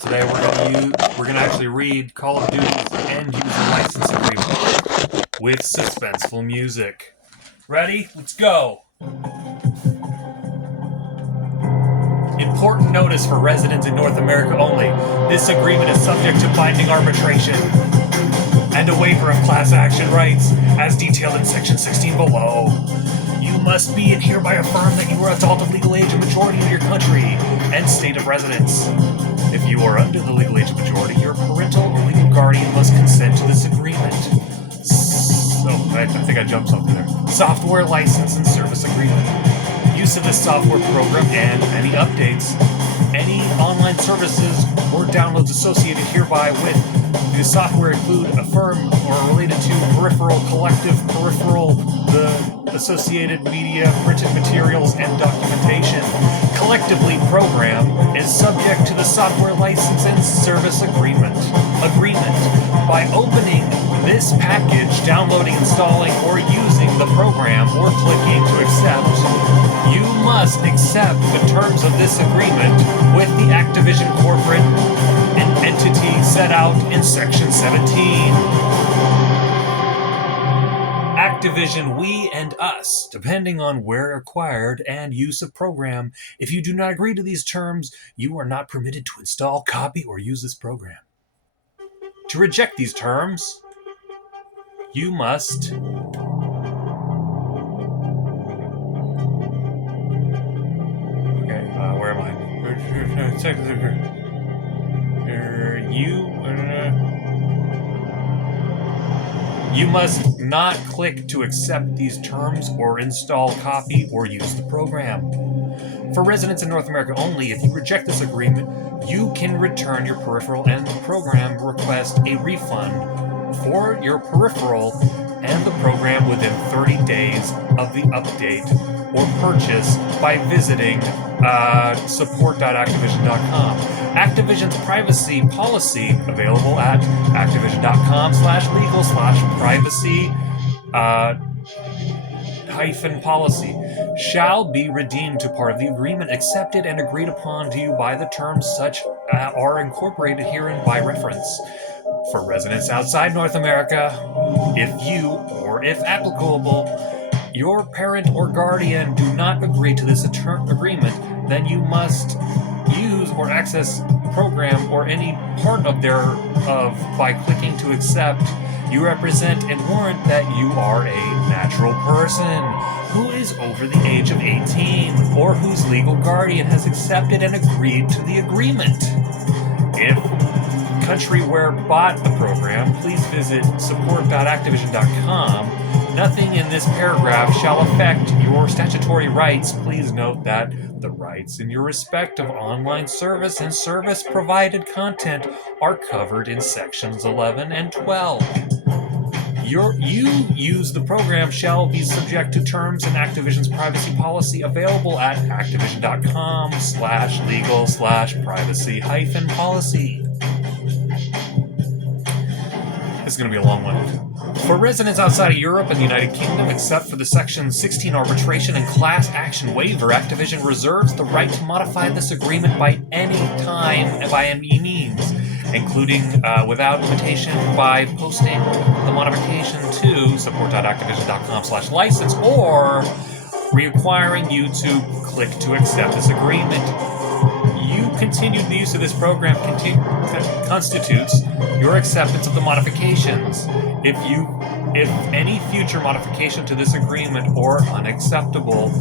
Today we're gonna actually read Call of Duty's end-user license agreement with suspenseful music. Ready? Let's go! Important notice for residents in North America only. This agreement is subject to binding arbitration and a waiver of class action rights, as detailed in Section 16 below. You must be and hereby affirm that you are adult of legal age and majority in your country and state of residence. If you are under the legal age of majority, your parental or legal guardian must consent to this agreement. I think I jumped something there. Software license and service agreement. Use of this software program and any updates, any online services or downloads associated hereby with the software include affirm or related to peripheral, collective, peripheral, the associated media, printed materials, and documentation. Collectively program is subject to the software license and service agreement. By opening this package, downloading, installing, or using the program, or clicking to accept, you must accept the terms of this agreement with the Activision corporate and entity set out in Section 17. Activision, we, and us, depending on where acquired and use of program. If you do not agree to these terms, you are not permitted to install, copy, or use this program. To reject these terms, you must where am I? You must not click to accept these terms or install, copy, or use the program. For residents in North America only, if you reject this agreement, you can return your peripheral and the program, request a refund for your peripheral and the program within 30 days of the update or purchase by visiting support.activision.com. Activision's privacy policy available at activision.com/legal/privacy-policy shall be redeemed to part of the agreement accepted and agreed upon to you by the terms such are incorporated herein by reference. For residents outside North America, if you, or if applicable, your parent or guardian do not agree to this agreement, then you must use or access program or any part of thereof by clicking to accept. You represent and warrant that you are a natural person who is over the age of 18 or whose legal guardian has accepted and agreed to the agreement. If country where bought the program, please visit support.activision.com. Nothing in this paragraph shall affect your statutory rights. Please note that the rights in your respect of online service and service-provided content are covered in Sections 11 and 12. You use the program shall be subject to terms in Activision's privacy policy available at activision.com/legal/privacy-policy. This is going to be a long one. For residents outside of Europe and the United Kingdom, except for the Section 16 arbitration and class action waiver, Activision reserves the right to modify this agreement by any time and by any means, including without limitation by posting the modification to support.activision.com/license or requiring you to click to accept this agreement. Continued use of this program constitutes your acceptance of the modifications. If any future modification to this agreement are unacceptable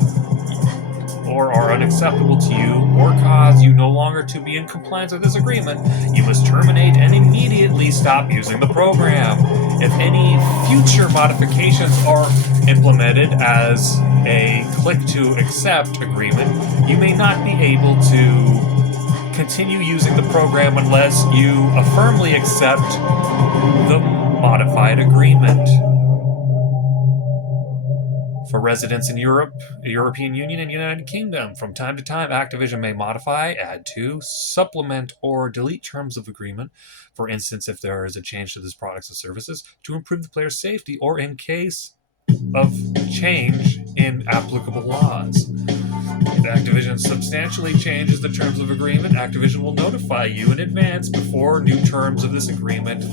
to you or cause you no longer to be in compliance with this agreement, you must terminate and immediately stop using the program. If any future modifications are implemented as a click to accept agreement, you may not be able to continue using the program unless you firmly accept the modified agreement. For residents in Europe, the European Union, and United Kingdom, from time to time, Activision may modify, add to, supplement, or delete terms of agreement, for instance, if there is a change to these products or services, to improve the player's safety, or in case of change in applicable laws. If Activision substantially changes the terms of agreement, Activision will notify you in advance before new terms of this agreement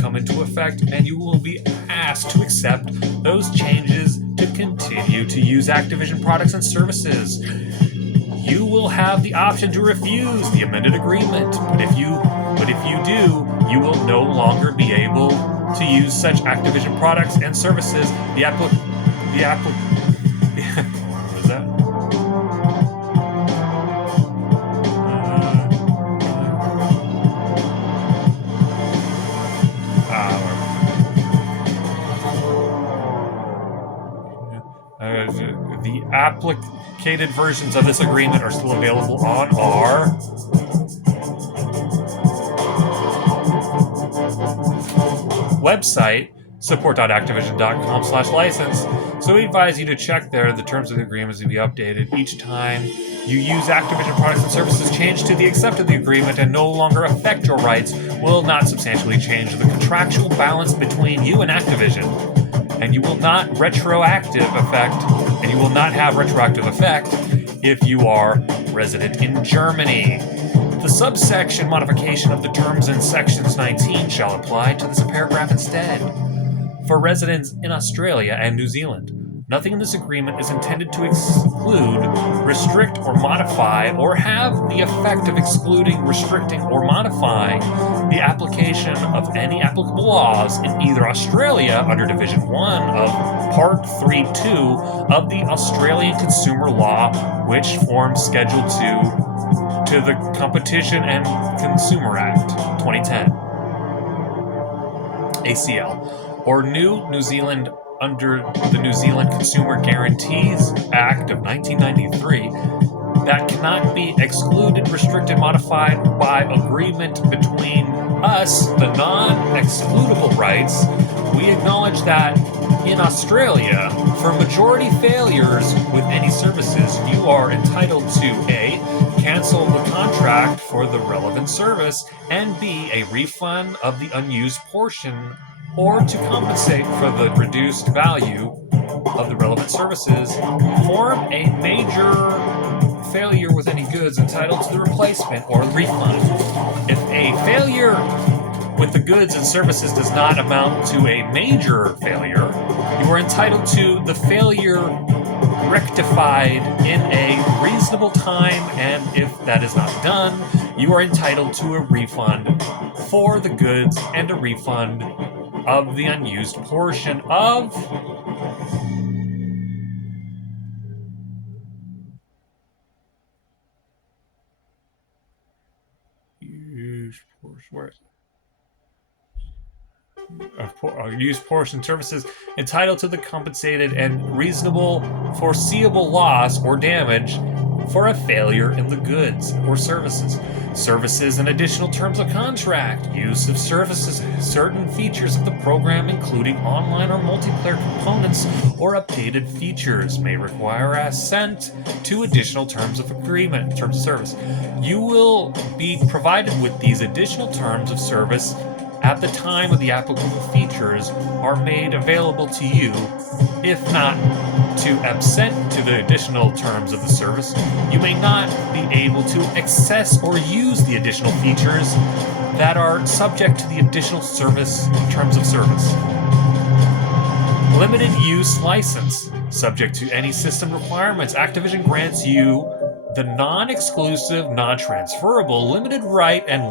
come into effect, and you will be asked to accept those changes to continue to use Activision products and services. You will have the option to refuse the amended agreement, but if you do, you will no longer be able to use such Activision products and services. What was that? The applicated versions of this agreement are still available on our website, support.activision.com/license. So we advise you to check there. The terms of the agreements will be updated each time you use Activision products and services. Change to the accept of the agreement and no longer affect your rights will not substantially change the contractual balance between you and Activision. And you will not have retroactive effect if you are resident in Germany. The subsection modification of the terms in sections 19 shall apply to this paragraph instead. For residents in Australia and New Zealand, nothing in this agreement is intended to exclude, restrict, or modify, or have the effect of excluding, restricting, or modifying the application of any applicable laws in either Australia under Division 1 of Part 3.2 of the Australian Consumer Law, which forms Schedule 2 to the Competition and Consumer Act 2010, ACL, or New Zealand under the New Zealand Consumer Guarantees Act of 1993 that cannot be excluded, restricted, modified by agreement between us, the non-excludable rights. We acknowledge that in Australia, for majority failures with any services, you are entitled to A, cancel the contract for the relevant service, and B, a refund of the unused portion, or to compensate for the reduced value of the relevant services. Form a major failure with any goods entitled to the replacement or refund. If a failure with the goods and services does not amount to a major failure, you are entitled to the failure rectified in a reasonable time, and if that is not done, you are entitled to a refund for the goods and a refund of the unused portion of used portion services entitled to the compensated and reasonable foreseeable loss or damage for a failure in the goods or services. Services and additional terms of contract. Use of services. Certain features of the program, including online or multiplayer components or updated features, may require assent to additional terms of agreement, terms of service. You will be provided with these additional terms of service at the time of the applicable features are made available to you. If not to assent to the additional terms of the service, you may not be able to access or use the additional features that are subject to the additional service terms of service. Limited use license. Subject to any system requirements, Activision grants you the non-exclusive, non-transferable, limited right and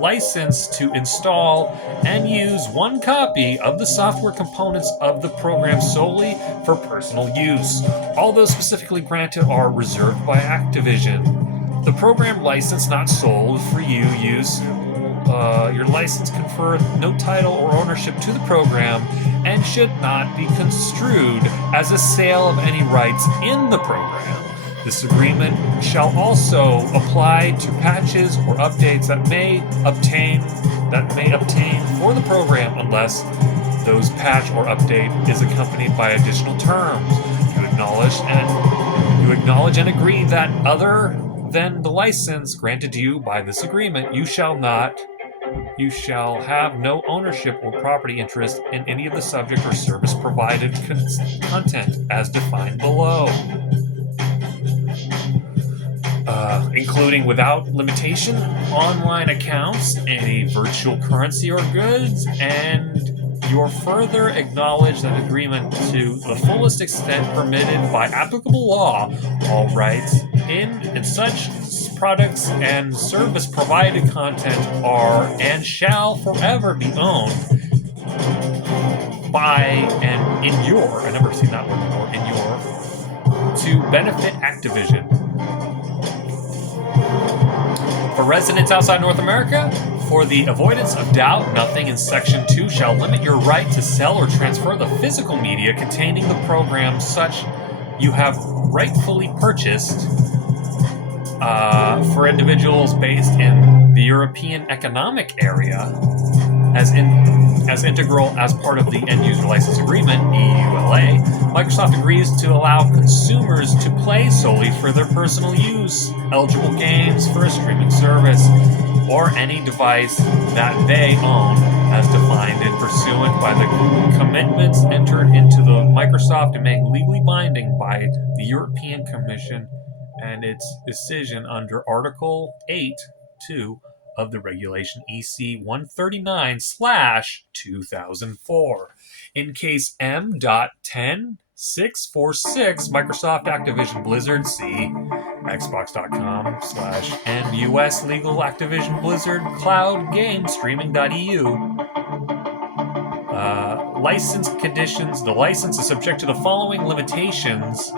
license to install and use one copy of the software components of the program solely for personal use. All those specifically granted are reserved by Activision. The program license not sold for you use. Your license conferred no title or ownership to the program and should not be construed as a sale of any rights in the program. This agreement shall also apply to patches or updates that may obtain for the program unless those patch or update is accompanied by additional terms. You acknowledge and agree that other than the license granted to you by this agreement, you shall have no ownership or property interest in any of the subject or service provided content as defined below. including without limitation online accounts, any virtual currency or goods, and your further acknowledge that agreement to the fullest extent permitted by applicable law. All rights in and such products and service provided content are and shall forever be owned by and in your, I never seen that word before, in your, to benefit Activision. For residents outside North America, for the avoidance of doubt, nothing in Section 2 shall limit your right to sell or transfer the physical media containing the program such you have rightfully purchased for individuals based in the European Economic Area as integral as part of the End User License Agreement, EULA. Microsoft agrees to allow consumers to play solely for their personal use eligible games for a streaming service or any device that they own as defined and pursuant by the commitments entered into the Microsoft and made legally binding by the European Commission and its decision under Article 8.2 of the regulation EC 139/2004. In case M.10.646, Microsoft Activision Blizzard, see xbox.com/NUS legal Activision Blizzard cloud game streaming.eu. License conditions. The license is subject to the following limitations.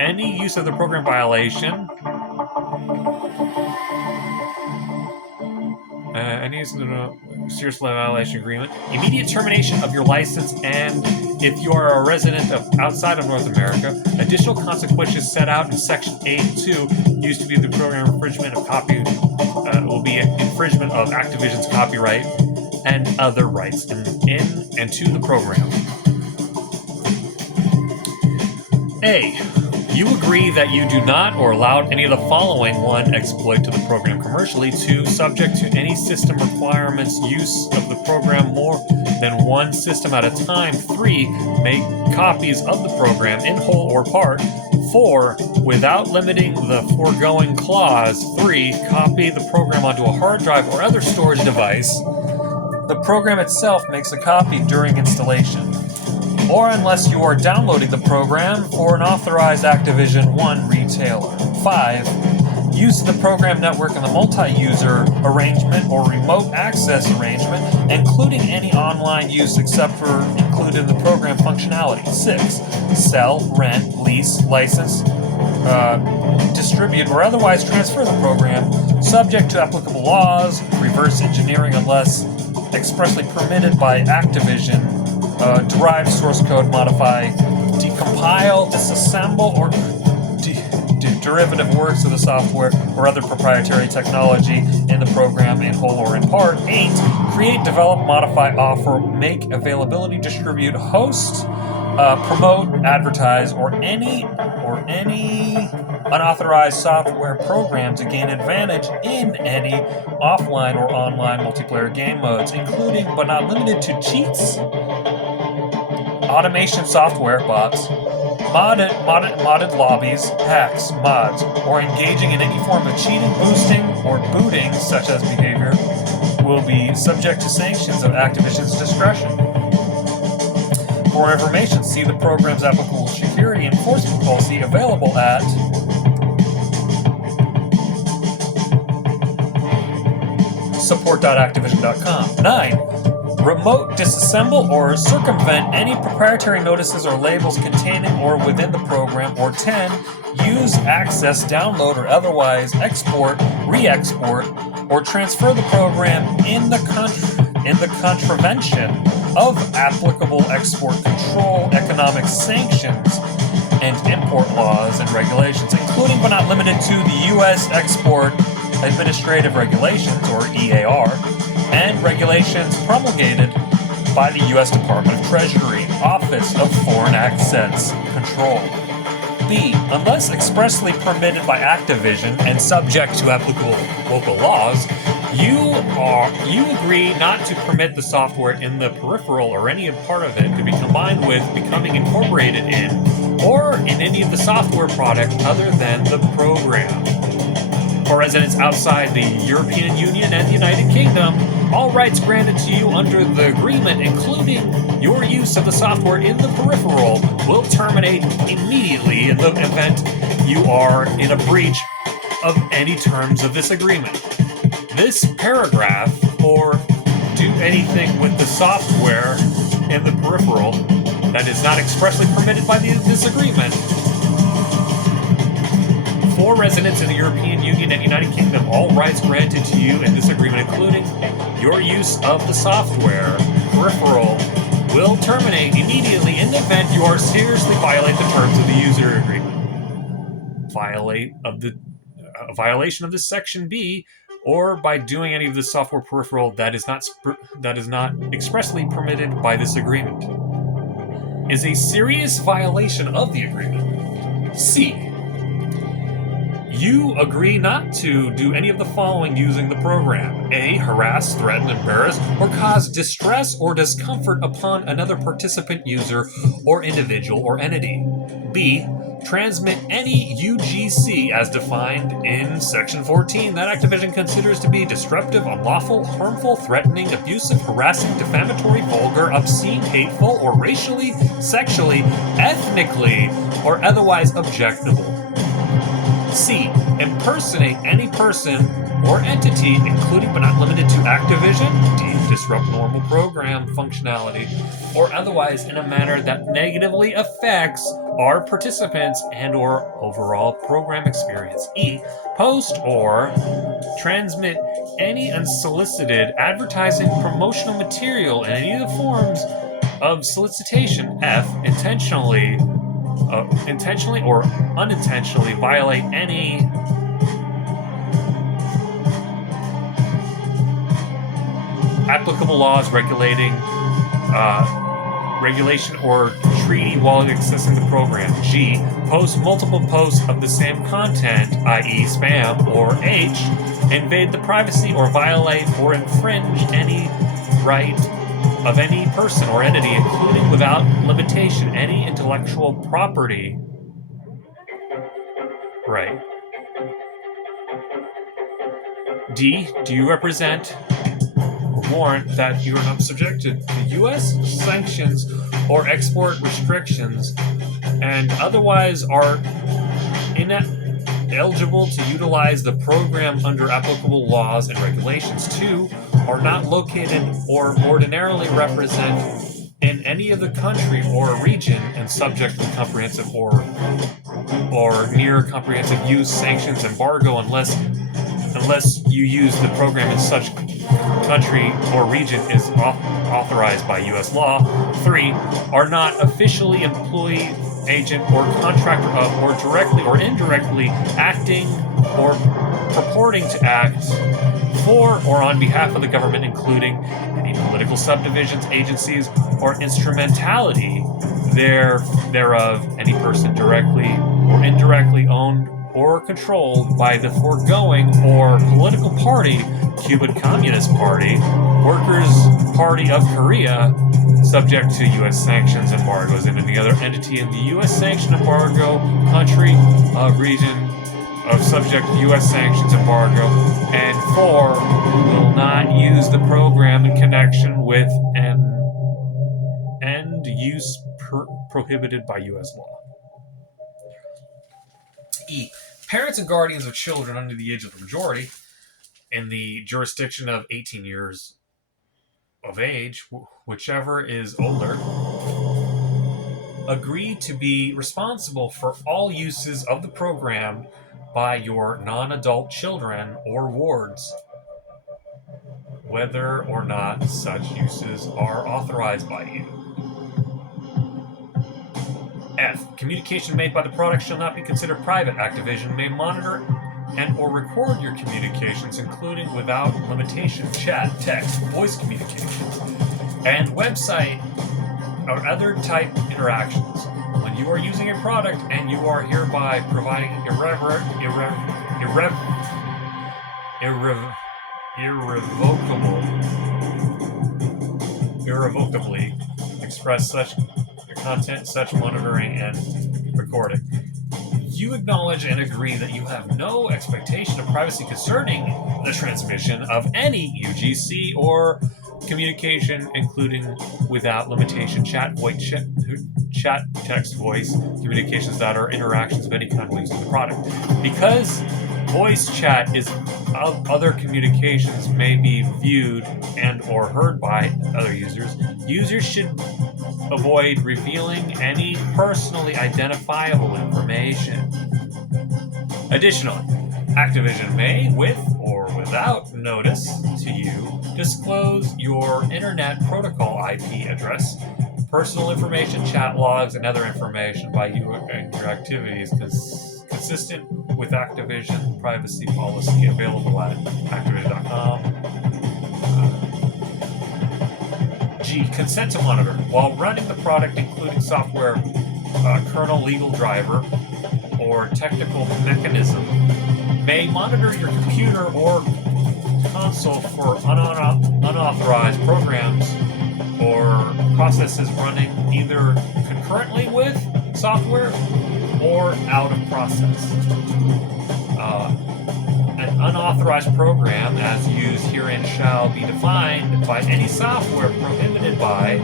Any use of the program violation. Any use of the serious violation agreement. Immediate termination of your license, and if you are a resident of outside of North America, additional consequences set out in Section 8.2 used to be the program infringement of will be an infringement of Activision's copyright and other rights in and to the program. A. You agree that you do not or allow any of the following: 1. Exploit to the program commercially. 2. Subject to any system requirements use of the program more than one system at a time. 3. Make copies of the program in whole or part. 4. Without limiting the foregoing clause. 3. Copy the program onto a hard drive or other storage device. The program itself makes a copy during installation, or unless you are downloading the program for an authorized Activision One retailer. 5. Use the program network in the multi-user arrangement or remote access arrangement, including any online use except for included in the program functionality. 6. Sell, rent, lease, license, distribute, or otherwise transfer the program, subject to applicable laws, reverse engineering unless expressly permitted by Activision, derive source code, modify, decompile, disassemble, or derivative works of the software or other proprietary technology in the program in whole or in part. 8. Create, develop, modify, offer, make availability, distribute, host, promote, advertise, or any unauthorized software program to gain advantage in any offline or online multiplayer game modes, including but not limited to cheats, automation software, bots, modded lobbies, hacks, mods, or engaging in any form of cheating, boosting, or booting such as behavior will be subject to sanctions of Activision's discretion. For more information, see the program's applicable security enforcement policy available at support.activision.com. 9. Remote disassemble or circumvent any proprietary notices or labels containing or within the program. Or 10. Use, access, download, or otherwise export, re-export, or transfer the program in the contravention of applicable export control, economic sanctions, and import laws and regulations, including but not limited to the U.S. Export Administrative Regulations, or EAR, and regulations promulgated by the U.S. Department of Treasury, Office of Foreign Assets Control. B. Unless expressly permitted by Activision and subject to applicable local laws, you agree not to permit the software in the peripheral or any part of it to be combined with, becoming incorporated in, or in any of the software product other than the program. For residents outside the European Union and the United Kingdom, all rights granted to you under the agreement, including your use of the software in the peripheral, will terminate immediately in the event you are in a breach of any terms of this agreement. This paragraph, or do anything with the software in the peripheral that is not expressly permitted by this agreement. For residents in the European Union and United Kingdom, all rights granted to you in this agreement, including your use of the software peripheral, will terminate immediately in the event you are seriously violate the terms of the user agreement. Violation of this section B, or by doing any of the software peripheral that is not expressly permitted by this agreement, is a serious violation of the agreement. C. You agree not to do any of the following using the program. A. Harass, threaten, embarrass, or cause distress or discomfort upon another participant, user, or individual or entity. B. Transmit any UGC as defined in Section 14 that Activision considers to be disruptive, unlawful, harmful, threatening, abusive, harassing, defamatory, vulgar, obscene, hateful, or racially, sexually, ethnically, or otherwise objectionable. C. Impersonate any person or entity, including but not limited to Activision. D. Disrupt normal program functionality, or otherwise in a manner that negatively affects our participants and or overall program experience. E. Post or transmit any unsolicited advertising promotional material in any of the forms of solicitation. F. Intentionally or unintentionally violate any applicable laws regulating regulation or treaty while accessing the program. G. Post multiple posts of the same content, i.e. spam. Or H. Invade the privacy or violate or infringe any right of any person or entity, including without limitation any intellectual property right. D. Do you represent or warrant that you are not subjected to U.S. sanctions or export restrictions and otherwise are ineligible to utilize the program under applicable laws and regulations? 2. Are not located or ordinarily represent in any of the country or region and subject to comprehensive or near comprehensive use, sanctions, embargo unless you use the program in such country or region is authorized by U.S. law. 3. Are not officially employee, agent, or contractor of, or directly or indirectly acting or purporting to act for or on behalf of the government, including any political subdivisions, agencies, or instrumentality thereof, any person directly or indirectly owned or controlled by the foregoing or political party, Cuban Communist Party, Workers' Party of Korea, subject to U.S. sanctions, embargoes, and any other entity in the U.S. sanction embargo country, region of subject to U.S. sanctions embargo. And 4, will not use the program in connection with an end use prohibited by U.S. law. E. Parents and guardians of children under the age of the majority in the jurisdiction of 18 years of age, whichever is older, agree to be responsible for all uses of the program by your non-adult children or wards, whether or not such uses are authorized by you. F. Communication made by the product shall not be considered private. Activision may monitor and or record your communications, including without limitation chat, text, voice communications, and website or other type interactions. When you are using a product and you are hereby providing irrevocably express such content, such monitoring and recording. You acknowledge and agree that you have no expectation of privacy concerning the transmission of any UGC or communication, including without limitation chat, text, voice communications that are interactions of any kind while using the product. Because voice chat is other communications may be viewed and or heard by other users, users should avoid revealing any personally identifiable information. Additionally, Activision may, with or without notice to you, disclose your Internet Protocol IP address, personal information, chat logs, and other information by you and your activities consistent with Activision privacy policy available at Activision.com. G. Consent to monitor. While running the product, including software, kernel, legal driver, or technical mechanism, may monitor your computer or console for unauthorized programs or processes running either concurrently with software or out of process. An unauthorized program, as used herein, shall be defined by any software prohibited by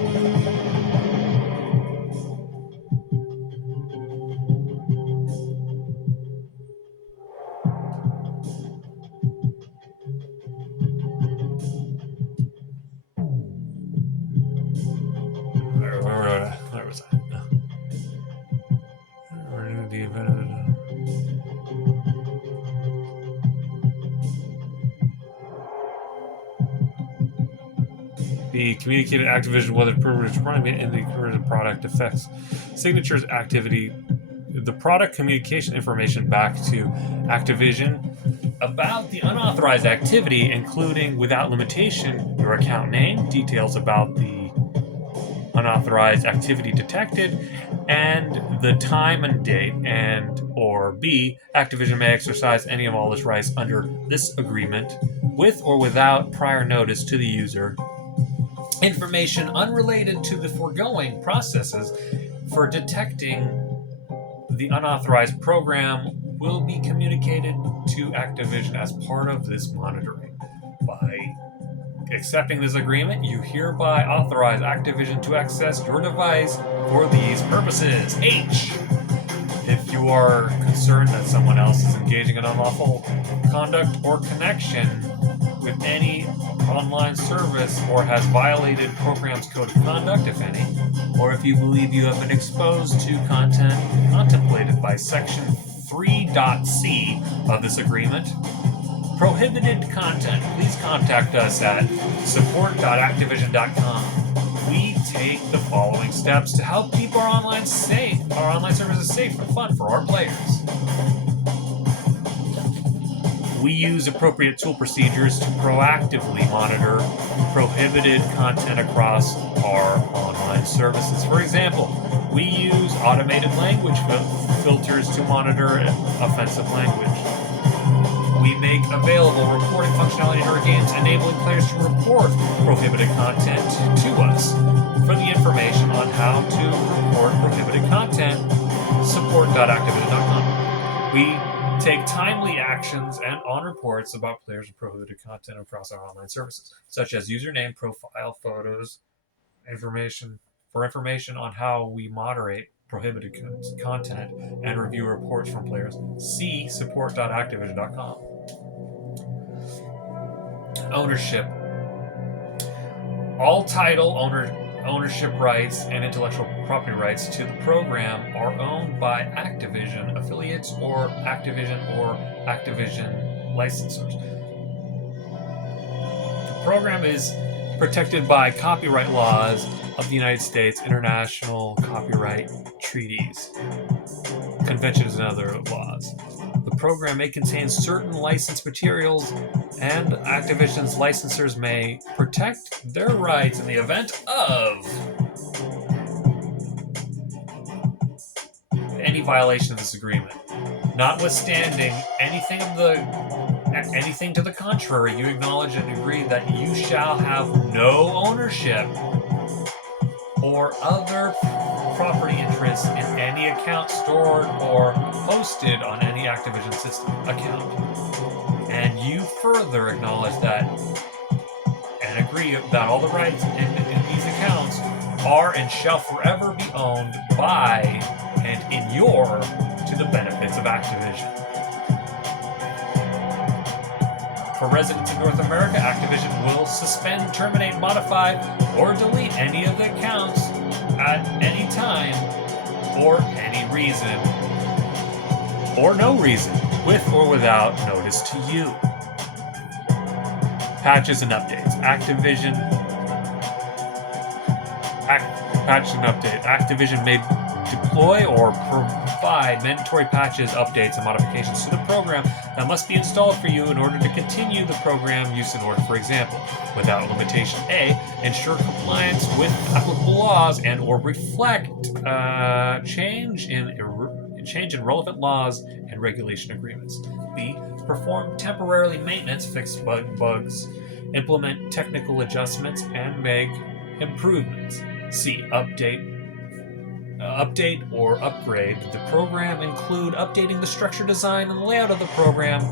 where was I? The communicated Activision whether privilege running in the product affects signatures activity. The product communication information back to Activision about the unauthorized activity, including without limitation your account name, details about the unauthorized activity detected, and the time and date, and or B, Activision may exercise any of all its rights under this agreement with or without prior notice to the user. Information unrelated to the foregoing processes for detecting the unauthorized program will be communicated to Activision as part of this monitoring. By accepting this agreement, you hereby authorize Activision to access your device for these purposes. H. If you are concerned that someone else is engaging in unlawful conduct or connection with any online service or has violated program's code of conduct, if any, or if you believe you have been exposed to content contemplated by Section 3.c of this agreement, prohibited content, please contact us at support.activision.com. We take the following steps to help keep our online services safe and fun for our players. We use appropriate tool procedures to proactively monitor prohibited content across our online services. For example, we use automated language filters to monitor offensive language. We make available reporting functionality in our games, enabling players to report prohibited content to us. For the information on how to report prohibited content, support.activision.com. We take timely actions and on reports about players with prohibited content across our online services, such as username, profile, photos, information on how we moderate prohibited content and review reports from players. See support.activision.com. Ownership. All title ownership rights and intellectual property rights to the program are owned by Activision affiliates or Activision licensors. The program is protected by copyright laws of the United States, international copyright treaties, conventions, and other laws. The program may contain certain licensed materials, and Activision's licensors may protect their rights in the event of any violation of this agreement. Notwithstanding anything to the contrary, you acknowledge and agree that you shall have no ownership or other property interests in any account stored or hosted on any Activision system account. And you further acknowledge that and agree that all the rights in these accounts are and shall forever be owned by and inure to the benefits of Activision. For residents in North America, Activision will suspend, terminate, modify, or delete any of the accounts at any time or any reason, or no reason, with or without notice to you. Patches and updates. Patch and update. Activision may deploy or provide mandatory patches, updates, and modifications to the program that must be installed for you in order to continue the program use in order, for example, without limitation. A. Ensure compliance with applicable laws and or reflect change in relevant laws and regulation agreements. B. Perform temporarily maintenance, fix bugs, implement technical adjustments, and make improvements. C. Update or upgrade the program, include updating the structure, design, and layout of the program.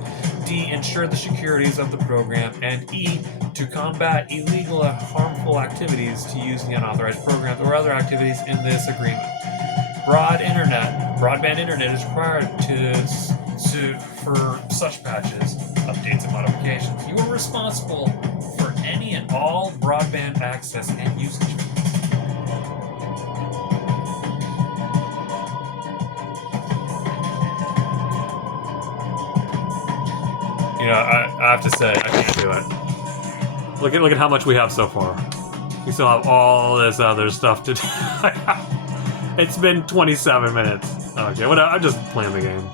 D. Ensure the securities of the program. And E. To combat illegal and harmful activities, to use the unauthorized programs or other activities in this agreement. Broadband internet is required for such patches, updates, and modifications. You are responsible for any and all broadband access and usage. You know, I have to say, I can't do it. Look at how much we have so far. We still have all this other stuff to do. It's been 27 minutes. Okay, whatever. I'm just playing the game.